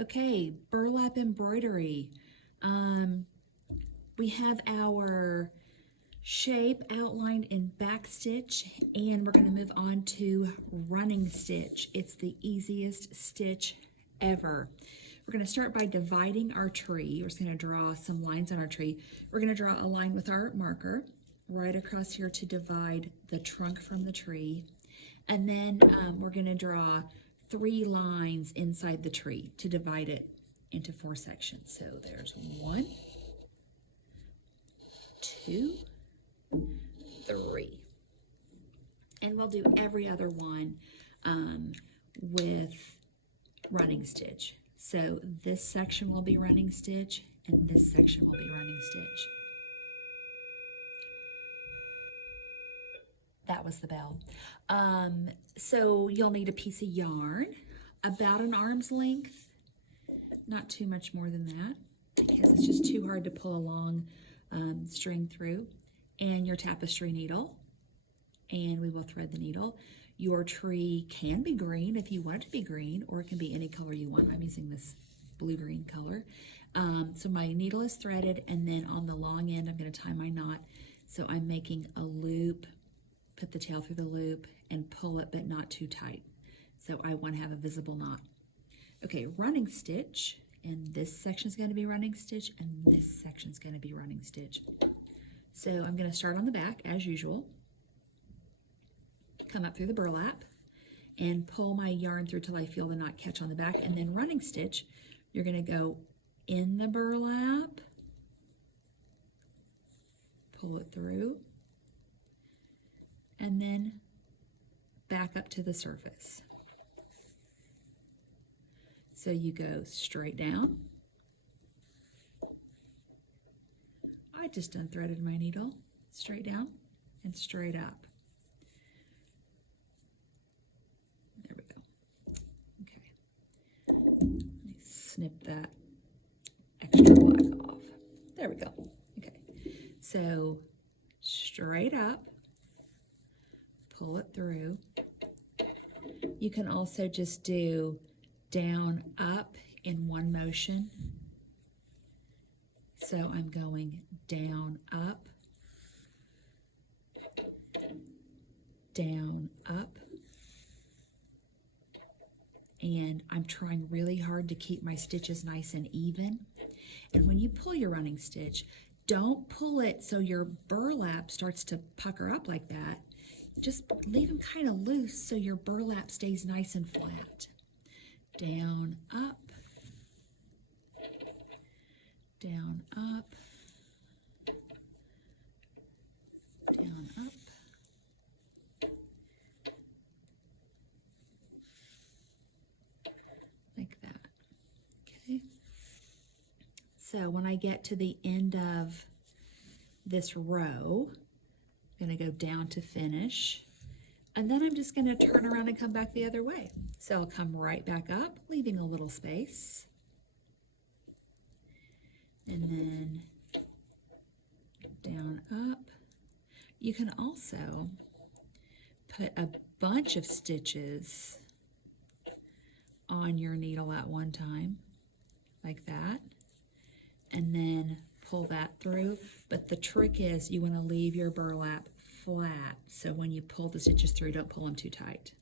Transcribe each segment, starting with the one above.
Okay, burlap embroidery. We have our shape outlined in back stitch, and we're going to move on to running stitch. It's the easiest stitch ever. We're going to start by dividing our tree. We're just going to draw some lines on our tree. We're going to draw a line with our marker right across here to divide the trunk from the tree. And then we're going to draw 3 lines inside the tree to divide it into 4 sections. So there's 1, 2, 3. And we'll do every other one with running stitch. So this section will be running stitch, and this section will be running stitch. That was the bell. So you'll need a piece of yarn, about an arm's length, not too much more than that, because it's just too hard to pull a long string through, and your tapestry needle, and we will thread the needle. Your tree can be green if you want it to be green, or it can be any color you want. I'm using this blue-green color. So my needle is threaded, and then on the long end, I'm going to tie my knot. So I'm making a loop, put the tail through the loop, and pull it, but not too tight. So I want to have a visible knot. Okay, running stitch, and this section is going to be running stitch, and this section is going to be running stitch. So I'm going to start on the back, as usual. Come up through the burlap and pull my yarn through till I feel the knot catch on the back, and then running stitch, you're going to go in the burlap, pull it through, and then back up to the surface. So you go straight down. I just unthreaded my needle, straight down and straight up. Let me snip that extra black off. There we go. Okay, so straight up, pull it through. You can also just do down, up in one motion. So I'm going down, up, down, up. And I'm trying really hard to keep my stitches nice and even. And when you pull your running stitch, don't pull it so your burlap starts to pucker up like that. Just leave them kind of loose so your burlap stays nice and flat. Down, up, down, up, down, up. Like that. Okay. So when I get to the end of this row, I'm going to go down to finish, and then I'm just going to turn around and come back the other way. So I'll come right back up, leaving a little space, and then down, up. You can also put a bunch of stitches on your needle at one time, like that, and then pull that through. But the trick is you want to leave your burlap flat, so when you pull the stitches through, don't pull them too tight.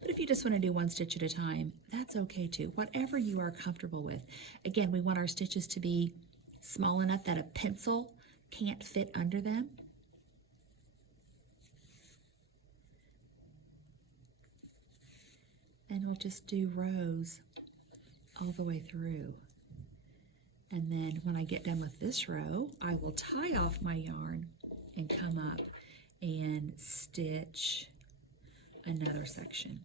But if you just want to do one stitch at a time, that's okay too, whatever you are comfortable with. Again, we want our stitches to be small enough that a pencil can't fit under them. And we'll just do rows all the way through. And then when I get done with this row, I will tie off my yarn and come up and stitch another section.